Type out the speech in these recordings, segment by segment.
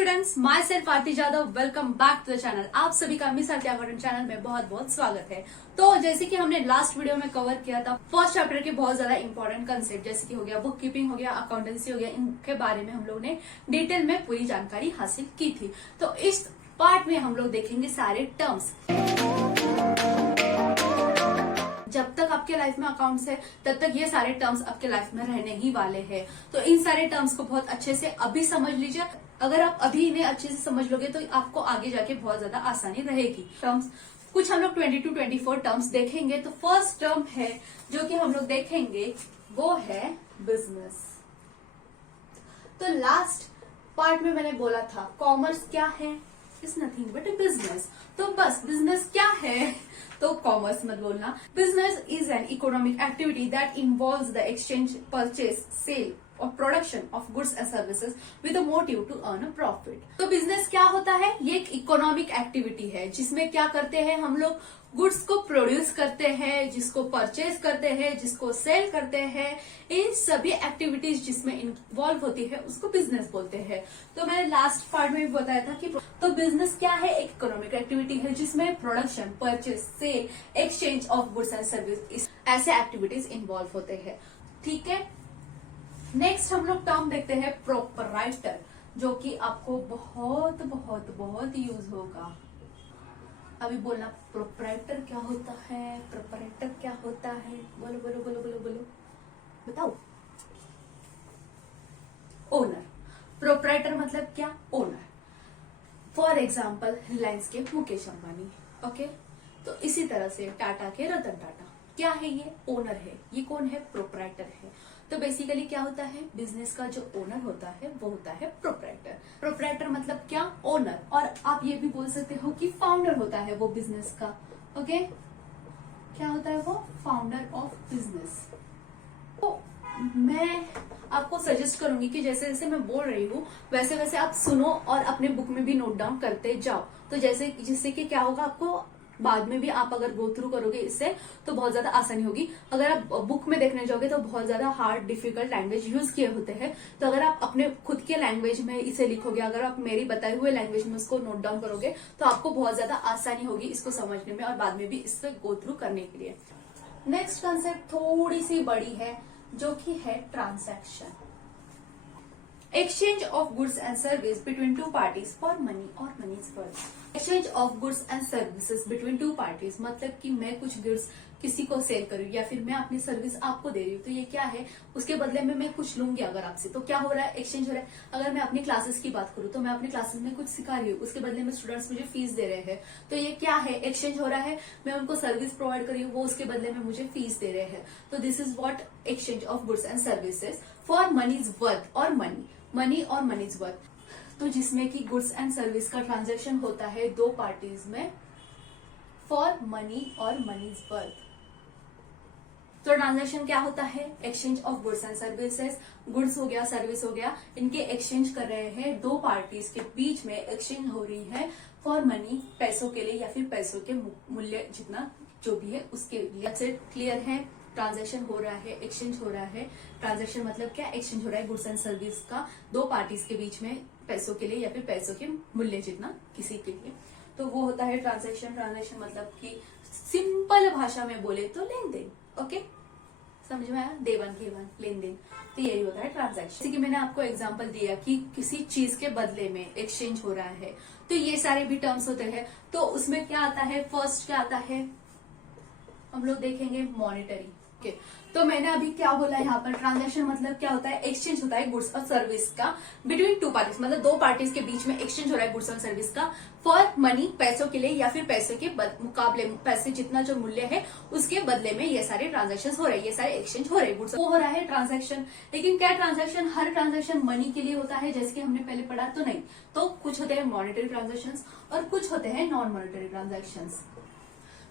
Students, my self Aarti Jadhav, welcome back to the channel. आप सभी का मिस आरती अकाउंटेंट चैनल में बहुत बहुत स्वागत है। तो जैसे कि हमने लास्ट वीडियो में कवर किया था फर्स्ट चैप्टर के बहुत ज्यादा इंपॉर्टेंट कंसेप्ट, जैसे कि हो गया बुक कीपिंग, हो गया अकाउंटेंसी, हो गया, इनके बारे में हम लोग ने डिटेल में पूरी जानकारी हासिल की थी। तो इस पार्ट में हम लोग देखेंगे सारे टर्म्स। जब तक आपके लाइफ में अकाउंट्स है तब तक ये सारे टर्म्स आपके लाइफ में रहने ही वाले हैं। तो इन सारे टर्म्स को बहुत अच्छे से अभी समझ लीजिए। अगर आप अभी इन्हें अच्छे से समझ लोगे तो आपको आगे जाके बहुत ज्यादा आसानी रहेगी। टर्म्स कुछ हम लोग 20 to 24 टर्म्स देखेंगे। तो फर्स्ट टर्म है जो कि हम लोग देखेंगे वो है बिजनेस। तो लास्ट पार्ट में मैंने बोला था कॉमर्स क्या है, is nothing but a business. तो बस बिजनेस क्या है तो कॉमर्स मत बोलना। Business is an economic activity that involves the exchange, purchase, sale और production of goods and services with a motive to earn a profit. तो बिजनेस क्या होता है? ये एक इकोनॉमिक एक्टिविटी है जिसमें क्या करते हैं हम लोग, गुड्स को प्रोड्यूस करते हैं, जिसको परचेज करते हैं, जिसको सेल करते हैं। इन सभी एक्टिविटीज जिसमें इन्वॉल्व होती है उसको बिजनेस बोलते हैं। तो मैंने लास्ट पार्ट में भी बताया था कि तो बिजनेस क्या है? एक इकोनॉमिक एक्टिविटी है जिसमें production, purchase, sale, exchange of goods and service ऐसे एक्टिविटीज इन्वॉल्व होते हैं। ठीक है, नेक्स्ट हम लोग टर्म देखते हैं प्रोपराइटर, जो कि आपको बहुत बहुत बहुत यूज होगा। अभी बोलना प्रोपराइटर क्या होता है, प्रोपराइटर क्या होता है, बोलो बोलो बोलो बोलो बोलो, बताओ। ओनर। प्रोपराइटर मतलब क्या? ओनर। फॉर एग्जाम्पल रिलायंस के मुकेश अंबानी, ओके। तो इसी तरह से टाटा के रतन टाटा, क्या है ये? ओनर है। ये कौन है? प्रोपराइटर है। तो बेसिकली क्या होता है? बिजनेस का जो ओनर होता है वो होता है प्रोपराइटर। प्रोपराइटर मतलब क्या? ओनर। और आप ये भी बोल सकते हो कि फाउंडर होता है वो बिजनेस का, ओके। क्या होता है वो? Founder of business. तो मैं आपको सजेस्ट करूंगी कि जैसे जैसे मैं बोल रही हूँ वैसे वैसे आप सुनो और अपने बुक में भी नोट डाउन करते जाओ। तो जैसे जिससे कि क्या होगा, आपको बाद में भी आप अगर गो थ्रू करोगे इससे तो बहुत ज्यादा आसानी होगी। अगर आप बुक में देखने जाओगे तो बहुत ज्यादा हार्ड डिफिकल्ट लैंग्वेज यूज किए होते हैं। तो अगर आप अपने खुद के लैंग्वेज में इसे लिखोगे, अगर आप मेरी बताए हुए लैंग्वेज में उसको नोट डाउन करोगे तो आपको बहुत ज्यादा आसानी होगी इसको समझने में और बाद में भी इससे गो थ्रू करने के लिए। नेक्स्ट कंसेप्ट थोड़ी सी बड़ी है जो कि है transaction. Exchange of goods and service between two parties for money और money's worth. Exchange of goods and services between two parties मतलब कि मैं कुछ गुड्स किसी को सेल करूँ या फिर मैं अपनी सर्विस आपको दे रही हूँ। तो ये क्या है? उसके बदले में मैं कुछ लूंगी अगर आपसे, तो क्या हो रहा है? एक्सचेंज हो रहा है। अगर मैं अपनी क्लासेस की बात करूँ तो मैं अपनी क्लासेस में कुछ सिखा रही हूँ, उसके बदले में स्टूडेंट्स मुझे फीस दे रहे हैं। तो ये क्या है? एक्सचेंज हो रहा है। मैं उनको सर्विस प्रोवाइड कर रही हूँ, वो उसके बदले में मुझे फीस दे रहे हैं। तो this is what exchange of goods and services for money's worth और मनी और मनीज वर्थ। तो जिसमें कि गुड्स एंड सर्विस का ट्रांजैक्शन होता है दो पार्टीज में फॉर मनी और मनीज वर्थ। तो ट्रांजैक्शन क्या होता है? Exchange of goods and services. Goods हो गया, सर्विस हो गया, इनके एक्सचेंज कर रहे हैं दो पार्टीज के बीच में, एक्सचेंज हो रही है फॉर मनी, पैसों के लिए या फिर पैसों के मूल्य जितना जो भी है उसके लिए। क्लियर है? ट्रांजैक्शन हो रहा है, एक्सचेंज हो रहा है। ट्रांजैक्शन मतलब क्या? एक्सचेंज हो रहा है गुड्स एंड सर्विस का दो पार्टीज के बीच में, पैसों के लिए या फिर पैसों के मूल्य जितना किसी के लिए। तो वो होता है ट्रांजैक्शन। ट्रांजैक्शन मतलब कि सिंपल भाषा में बोले तो लेन देन, ओके। समझ में आया? देवन घेवन, लेन देन। तो यही होता है ट्रांजैक्शन। जैसे कि मैंने आपको एग्जांपल दिया कि किसी चीज के बदले में एक्सचेंज हो रहा है, तो ये सारे भी टर्म्स होते हैं। तो उसमें क्या आता है? फर्स्ट क्या आता है हम लोग देखेंगे? मॉनेटरी। ओके, तो मैंने अभी क्या बोला यहाँ पर? ट्रांजैक्शन मतलब क्या होता है? एक्सचेंज होता है गुड्स और सर्विस का बिटवीन टू पार्टीज, मतलब दो पार्टीज के बीच में एक्सचेंज हो रहा है गुड्स और सर्विस का फॉर मनी, पैसों के लिए या फिर पैसों के मुकाबले, पैसे जितना जो मूल्य है उसके बदले में ये सारे ट्रांजैक्शन हो रहे हैं, ये सारे एक्सचेंज हो रहे हैं गुड्स, वो हो रहा है ट्रांजैक्शन। लेकिन क्या ट्रांजैक्शन हर ट्रांजैक्शन मनी के लिए होता है जैसे कि हमने पहले पढ़ा? तो नहीं। तो कुछ होते हैं मॉनेटरी ट्रांजेक्शन और कुछ होते हैं नॉन मॉनेटरी ट्रांजेक्शन।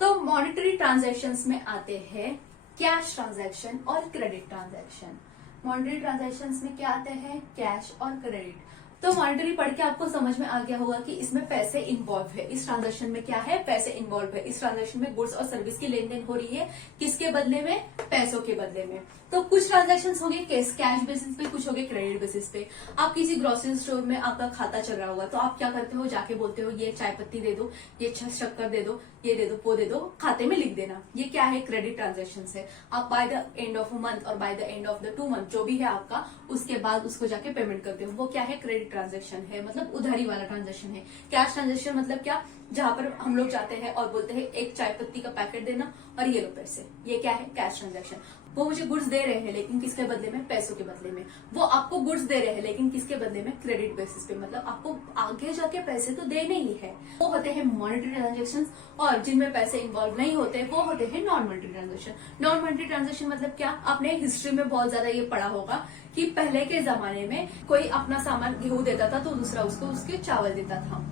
तो मॉनेटरी ट्रांजेक्शन में आते हैं कैश ट्रांजैक्शन और क्रेडिट ट्रांजैक्शन। मॉनेटरी ट्रांजैक्शंस में क्या आते हैं? कैश और क्रेडिट। तो मॉनिटरी पढ़ के आपको समझ में आ गया होगा कि इसमें पैसे इन्वॉल्व है, इस ट्रांजेक्शन में क्या है, पैसे इन्वॉल्व है। इस ट्रांजेक्शन में गुड्स और सर्विस की लेन देन हो रही है, किसके बदले में, पैसों के बदले में। तो कुछ ट्रांजेक्शन हो गए कैश बेसिस पे, कुछ हो गए क्रेडिट बेसिस पे। आप किसी ग्रोसरी स्टोर में आपका खाता चल रहा होगा, तो आप क्या करते हो, जाके बोलते हो ये चाय पत्ती दे दो, ये शक्कर दे दो, ये दे दो, वो दे दो, खाते में लिख देना। ये क्या है, क्रेडिट ट्रांजेक्शन है। आप by the end of a month और by the end of the 2 month जो भी है आपका, उसके बाद उसको जाके पेमेंट करते हो, वो क्या है, क्रेडिट ट्रांजेक्शन है, मतलब उधारी वाला ट्रांजेक्शन है। कैश ट्रांजेक्शन मतलब क्या, जहां पर हम लोग जाते हैं और बोलते हैं एक चाय पत्ती का पैकेट देना और ये लो पैसे, ये क्या है, कैश ट्रांजेक्शन। वो मुझे गुड्स दे रहे हैं लेकिन किसके बदले में, पैसों के बदले में। वो आपको गुड्स दे रहे हैं लेकिन किसके बदले में, क्रेडिट बेसिस पे, मतलब आपको आगे जाके पैसे तो देने ही है। वो होते हैं मॉनेटरी ट्रांजेक्शन, और जिनमें पैसे इन्वॉल्व नहीं होते वो होते हैं non monetary transaction. Non monetary transaction मतलब क्या, आपने हिस्ट्री में बहुत ज्यादा ये पढ़ा होगा कि पहले के जमाने में कोई अपना सामान गेहूं देता था तो दूसरा उसको उसके चावल देता था,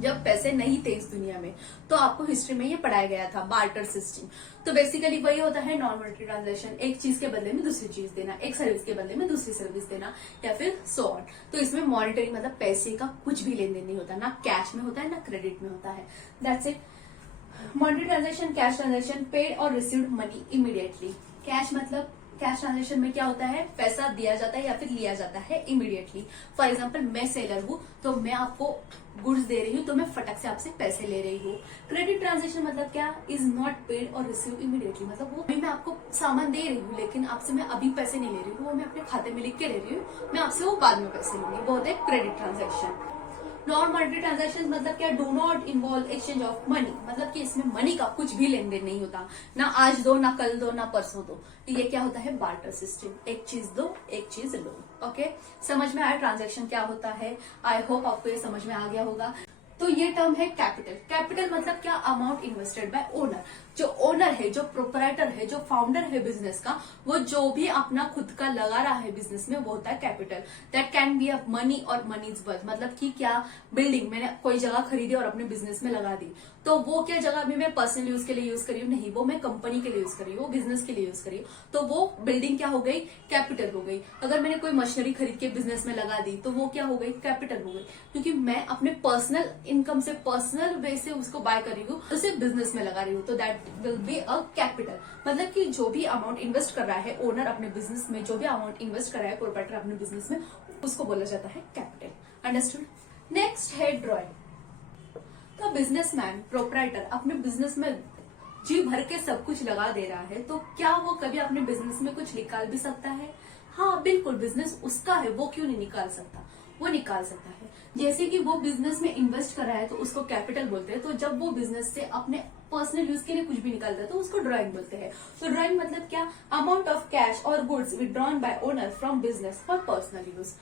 जब पैसे नहीं थे इस दुनिया में। तो आपको हिस्ट्री में ये पढ़ाया गया था, बार्टर सिस्टम। तो बेसिकली वही होता है नॉन मॉनेटरी ट्रांजेक्शन, एक चीज के बदले में दूसरी चीज देना, एक सर्विस के बदले में दूसरी सर्विस देना, या फिर सो ऑन। तो इसमें मॉनेटरी मतलब पैसे का कुछ भी लेन देन नहीं होता, ना कैश में होता है ना क्रेडिट में होता है। That's it. Monetary transaction, cash transaction, paid और रिसीव्ड मनी इमीडिएटली। कैश मतलब, कैश ट्रांजेक्शन में क्या होता है, पैसा दिया जाता है या फिर लिया जाता है इमीडिएटली। फॉर एग्जाम्पल मैं सेलर हूँ तो मैं आपको गुड्स दे रही हूँ तो मैं फटक से आपसे पैसे ले रही हूँ। क्रेडिट ट्रांजेक्शन मतलब क्या, इज नॉट पेड और रिसीव इमीडिएटली, मतलब वो मैं आपको सामान दे रही हूँ लेकिन आपसे मैं अभी पैसे नहीं ले रही हूँ, वो मैं अपने खाते में लिख के ले रही हूँ, मैं आपसे वो बाद में पैसे लूंगी, वो होता है credit transaction. Non monetary transaction मतलब क्या, do not involve exchange of money, मतलब कि इसमें मनी का कुछ भी लेन देन नहीं होता, ना आज दो, ना कल दो, ना परसों दो। ये क्या होता है, बार्टर सिस्टम, एक चीज दो एक चीज लो। ओके, समझ में आया ट्रांजेक्शन क्या होता है। आई होप आपको ये समझ में आ गया होगा। तो ये टर्म है कैपिटल। कैपिटल मतलब क्या, अमाउंट इन्वेस्टेड बाय ओनर। जो ओनर है, जो प्रोपराइटर है, जो फाउंडर है बिजनेस का, वो जो भी अपना खुद का लगा रहा है बिजनेस में, वो होता है capital. That can be a money और मनीज वर्थ, मतलब कि क्या, बिल्डिंग मैंने कोई जगह खरीदी और अपने बिजनेस में लगा दी, तो वो क्या जगह भी मैं पर्सनल यूज के लिए यूज करी हूँ, नहीं, वो मैं कंपनी के लिए यूज करी हूँ, वो बिजनेस के लिए यूज करी हूँ, तो वो बिल्डिंग क्या हो गई, कैपिटल हो गई। अगर मैंने कोई मशीनरी खरीद के बिजनेस में लगा दी तो वो क्या हो गई, कैपिटल हो गई, क्योंकि मैं अपने पर्सनल इनकम से, पर्सनल वे से उसको बाय कर रही हूँ, उसे बिजनेस में लगा रही हूँ, तो that will be a capital. मतलब कि जो भी अमाउंट इन्वेस्ट कर रहा है ओनर अपने बिजनेस में, जो भी अमाउंट इन्वेस्ट कर रहा है प्रोपराइटर अपने बिजनेस में, उसको बोला जाता है कैपिटल। अंडरस्टूड। नेक्स्ट है ड्रॉइंग। तो बिजनेसमैन, प्रोपराइटर अपने बिजनेस में जी भर के सब कुछ लगा दे रहा है, तो क्या वो कभी अपने बिजनेस में कुछ निकाल भी सकता है? हाँ बिल्कुल, बिजनेस उसका है, वो क्यों नहीं निकाल सकता, वो निकाल सकता है। जैसे कि वो बिजनेस में इन्वेस्ट कर रहा है तो उसको कैपिटल बोलते हैं, तो जब वो बिजनेस से अपने पर्सनल यूज के लिए कुछ भी निकालता है तो उसको ड्राइंग बोलते हैं। तो ड्राइंग मतलब क्या, अमाउंट ऑफ कैश और goods withdrawn bye owner from business for personal use.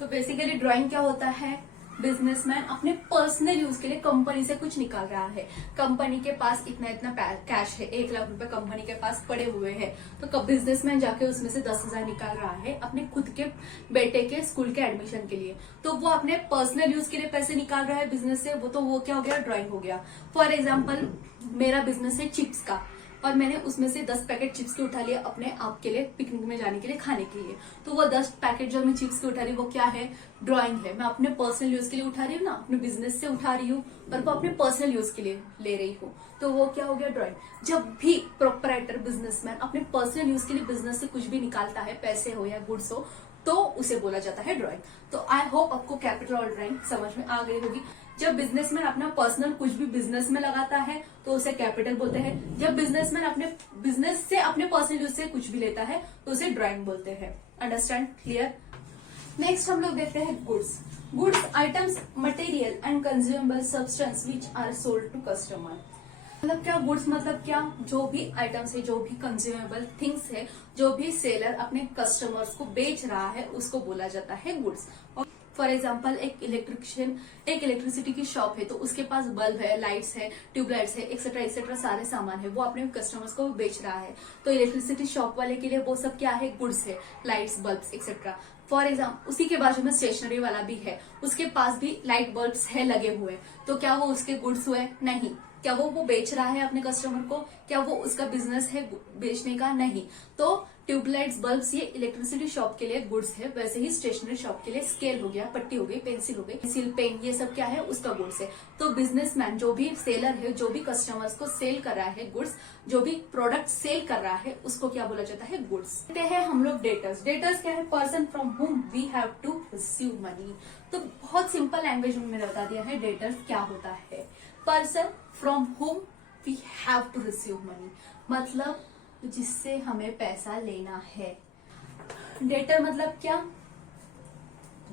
तो बेसिकली ड्राइंग क्या होता है, बिजनेसमैन अपने पर्सनल यूज के लिए कंपनी से कुछ निकाल रहा है, कंपनी के पास इतना इतना कैश है, 1 लाख रुपए कंपनी के पास पड़े हुए हैं, तो बिजनेसमैन जाके उसमें से 10,000 निकाल रहा है अपने खुद के बेटे के स्कूल के एडमिशन के लिए, तो वो अपने पर्सनल यूज के लिए पैसे निकाल रहा है बिजनेस से, वो क्या हो गया, ड्राइंग हो गया। फॉर एग्जाम्पल मेरा बिजनेस है चिप्स का, और मैंने उसमें से 10 पैकेट चिप्स के उठा लिए अपने आप के लिए, पिकनिक में जाने के लिए, खाने के लिए, तो वो 10 पैकेट जो मैं चिप्स के उठा रही हूँ वो क्या है, ड्राइंग है। मैं अपने पर्सनल यूज के लिए उठा रही हूँ ना, अपने बिजनेस से उठा रही हूँ और वो अपने पर्सनल यूज के लिए ले रही हूँ, तो वो क्या हो गया, ड्राइंग। जब भी प्रोपराइटर बिजनेसमैन अपने पर्सनल यूज के लिए बिजनेस से कुछ भी निकालता है, पैसे हो या गुड्स हो, तो उसे बोला जाता है ड्राइंग। तो आई होप आपको कैपिटल और ड्राइंग समझ में आ गई होगी। जब बिजनेसमैन अपना पर्सनल कुछ भी बिजनेस में लगाता है तो उसे कैपिटल बोलते हैं, जब बिजनेसमैन अपने बिजनेस से अपने पर्सनल यूज से कुछ भी लेता है तो उसे ड्राइंग बोलते हैं। Understand, clear. नेक्स्ट हम लोग देखते हैं goods. Goods items, material and consumable substance which are sold to customer. मतलब क्या, गुड्स मतलब क्या, जो भी आइटम्स है, जो भी कंज्यूमेबल थिंग्स है, जो भी सेलर अपने कस्टमर्स को बेच रहा है उसको बोला जाता है गुड्स। फॉर एग्जाम्पल एक इलेक्ट्रिसिटी की शॉप है, तो उसके पास बल्ब है, लाइट्स है, ट्यूबलाइट्स है, एक्सेट्रा एक्सेट्रा सारे सामान है, वो अपने कस्टमर्स को बेच रहा है, तो इलेक्ट्रिसिटी शॉप वाले के लिए वो सब क्या है, गुड्स है, lights, bulbs etcetera. For example उसी के बाजू में स्टेशनरी वाला भी है, उसके पास भी लाइट बल्ब्स है लगे हुए, तो क्या वो उसके गुड्स हुए? नहीं, क्या वो बेच रहा है अपने कस्टमर को, क्या वो उसका बिजनेस है बेचने का, नहीं। तो ट्यूबलाइट्स, बल्ब्स ये इलेक्ट्रिसिटी शॉप के लिए गुड्स है, वैसे ही स्टेशनरी शॉप के लिए स्केल हो गया, पट्टी हो गई, पेंसिल हो गई, पेंसिल, पेन, ये सब क्या है उसका गुड्स है। तो बिजनेसमैन जो भी सेलर है, जो भी कस्टमर्स को सेल कर रहा है गुड्स, जो भी प्रोडक्ट सेल कर रहा है, उसको क्या बोला जाता है, गुड्स। कहते हैं हम लोग डेटर्स। डेटर्स क्या है, person from whom we have to receive money. तो बहुत सिंपल लैंग्वेज में मैंने बता दिया है डेटर्स क्या होता है। Person from whom we have to receive money, मतलब जिससे हमें पैसा लेना है। डेटर मतलब क्या,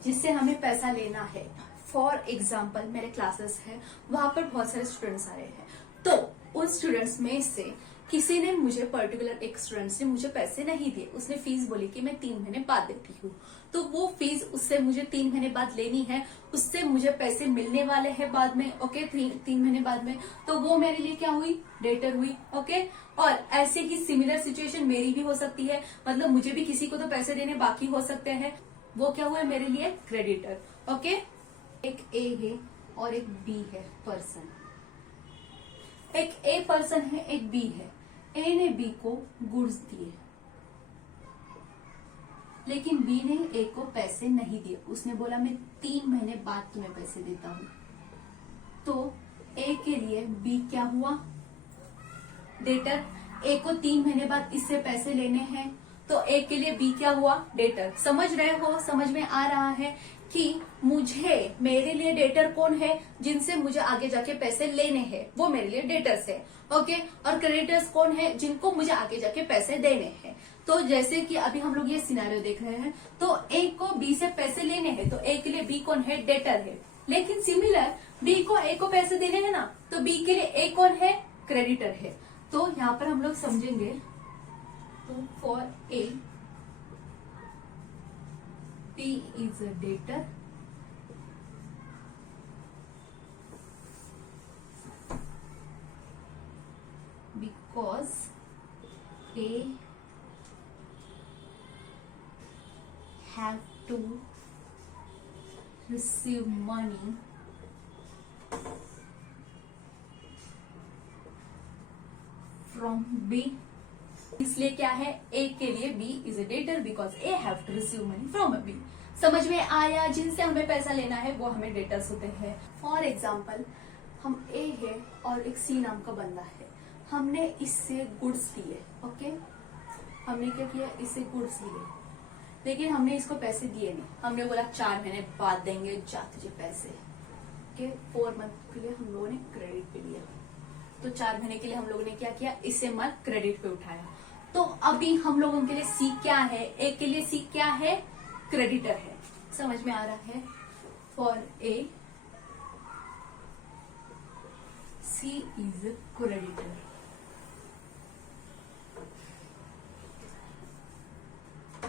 जिससे हमें पैसा लेना है। फॉर एग्जाम्पल मेरे क्लासेस है, वहां पर बहुत सारे स्टूडेंट्स आ रहे हैं, तो उन स्टूडेंट्स में से किसी ने मुझे, पर्टिकुलर एक स्टूडेंट्स ने मुझे पैसे नहीं दिए, उसने फीस बोली कि मैं 3 महीने बाद देती हूँ। तो वो फीस उससे मुझे 3 महीने बाद लेनी है, उससे मुझे पैसे मिलने वाले हैं बाद में, ओके, 3 महीने बाद में। तो वो मेरे लिए क्या हुई, डेटर हुई, ओके। और ऐसे ही सिमिलर सिचुएशन मेरी भी हो सकती है, मतलब मुझे भी किसी को तो पैसे देने बाकी हो सकते हैं, वो क्या हुआ मेरे लिए, क्रेडिटर, ओके। एक ए है और एक बी है पर्सन। एक ए पर्सन है, एक बी है। ए ने बी को गुड्स दिए, लेकिन बी ने ए को पैसे नहीं दिए। उसने बोला मैं 3 महीने बाद तुम्हें पैसे देता हूं। तो ए के लिए बी क्या हुआ, डेटर। ए को 3 महीने बाद इससे पैसे लेने हैं, तो ए के लिए बी क्या हुआ, डेटर। समझ रहे हो, समझ में आ रहा है कि मुझे, मेरे लिए डेटर कौन है, जिनसे मुझे आगे जाके पैसे लेने हैं, वो मेरे लिए डेटर्स है, ओके। और क्रेडिटर्स कौन है, जिनको मुझे आगे जाके पैसे देने हैं। तो जैसे कि अभी हम लोग ये सिनेरियो देख रहे हैं, तो ए को बी से पैसे लेने हैं, तो ए के लिए बी कौन है, डेटर है। लेकिन सिमिलर बी को ए को पैसे देने हैं ना, तो बी के लिए ए कौन है, क्रेडिटर है। तो यहाँ पर हम लोग समझेंगे, तो for a P is a debtor, because A have to receive money from B। इसलिए क्या है, ए के लिए B is a debtor because A have to receive money from B. समझ में आया, जिनसे हमें पैसा लेना है वो हमें डेटर्स होते हैं। फॉर एग्जाम्पल हम ए है और एक सी नाम का बंदा है, हमने इससे गुड्स लिए, ओके। हमने क्या किया, इससे गुड्स लिए, लेकिन हमने इसको पैसे दिए नहीं। हमने बोला 4 महीने बाद देंगे, जा तुझे पैसे, ओके। 4 मंथ के लिए हम लोगों ने क्रेडिट पे लिया, तो 4 महीने के लिए हम लोगों ने क्या किया, इससे माल क्रेडिट पे उठाया। तो अभी हम लोगों के लिए सी क्या है, ए के लिए सी क्या है, क्रेडिटर है। समझ में आ रहा है, for A C is creditor.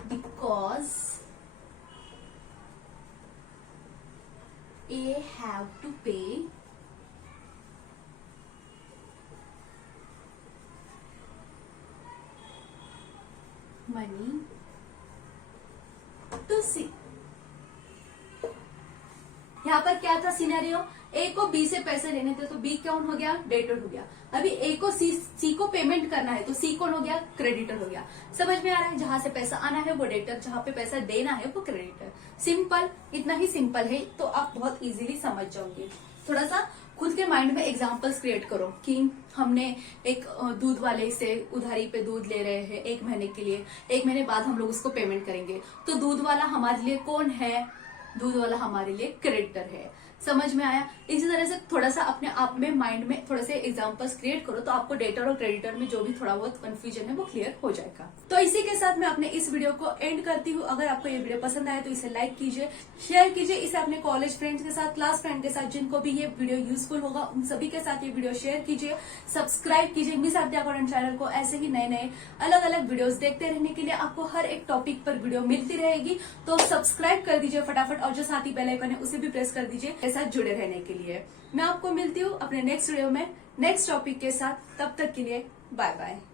Because A have to pay money to C. यहाँ पर क्या था सिनेरियो, ए को बी से पैसे लेने थे, तो बी कौन हो गया, डेटर हो गया। अभी ए को सी को पेमेंट करना है, तो सी कौन हो गया, क्रेडिटर हो गया। समझ में आ रहा है, जहां से पैसा आना है वो डेटर, जहां पे पैसा देना है वो क्रेडिटर। सिंपल, इतना ही सिंपल है, तो आप बहुत इजीली समझ जाओगे। थोड़ा सा खुद के माइंड में एग्जाम्पल्स क्रिएट करो कि हमने एक दूध वाले से उधारी पे दूध ले रहे हैं 1 महीने के लिए, 1 महीने बाद हम लोग उसको पेमेंट करेंगे, तो दूध वाला हमारे लिए कौन है, दूध वाला हमारे लिए क्रेडिटर है। समझ में आया। इसी तरह से थोड़ा सा अपने आप में माइंड में थोड़े से एग्जांपल्स क्रिएट करो, तो आपको डेटर और क्रेडिटर में जो भी थोड़ा बहुत कंफ्यूजन है वो क्लियर हो जाएगा। तो इसी के साथ मैं अपने इस वीडियो को एंड करती हूँ। अगर आपको ये वीडियो पसंद आए तो इसे लाइक कीजिए, शेयर कीजिए इसे अपने कॉलेज फ्रेंड्स के साथ, क्लास फ्रेंड के साथ, जिनको भी ये वीडियो यूजफुल होगा उन सभी के साथ ये वीडियो शेयर कीजिए। सब्सक्राइब कीजिए मिस आद्या अकॉर्डिंग चैनल को। ऐसे ही नए नए अलग अलग वीडियोस देखते रहने के लिए आपको हर एक टॉपिक पर वीडियो मिलती रहेगी, तो सब्सक्राइब कर दीजिए फटाफट, और जो साथ ही बेल आइकन है उसे भी प्रेस कर दीजिए मेरे साथ जुड़े रहने के लिए। मैं आपको मिलती हूँ अपने नेक्स्ट वीडियो में नेक्स्ट टॉपिक के साथ। तब तक के लिए बाय बाय।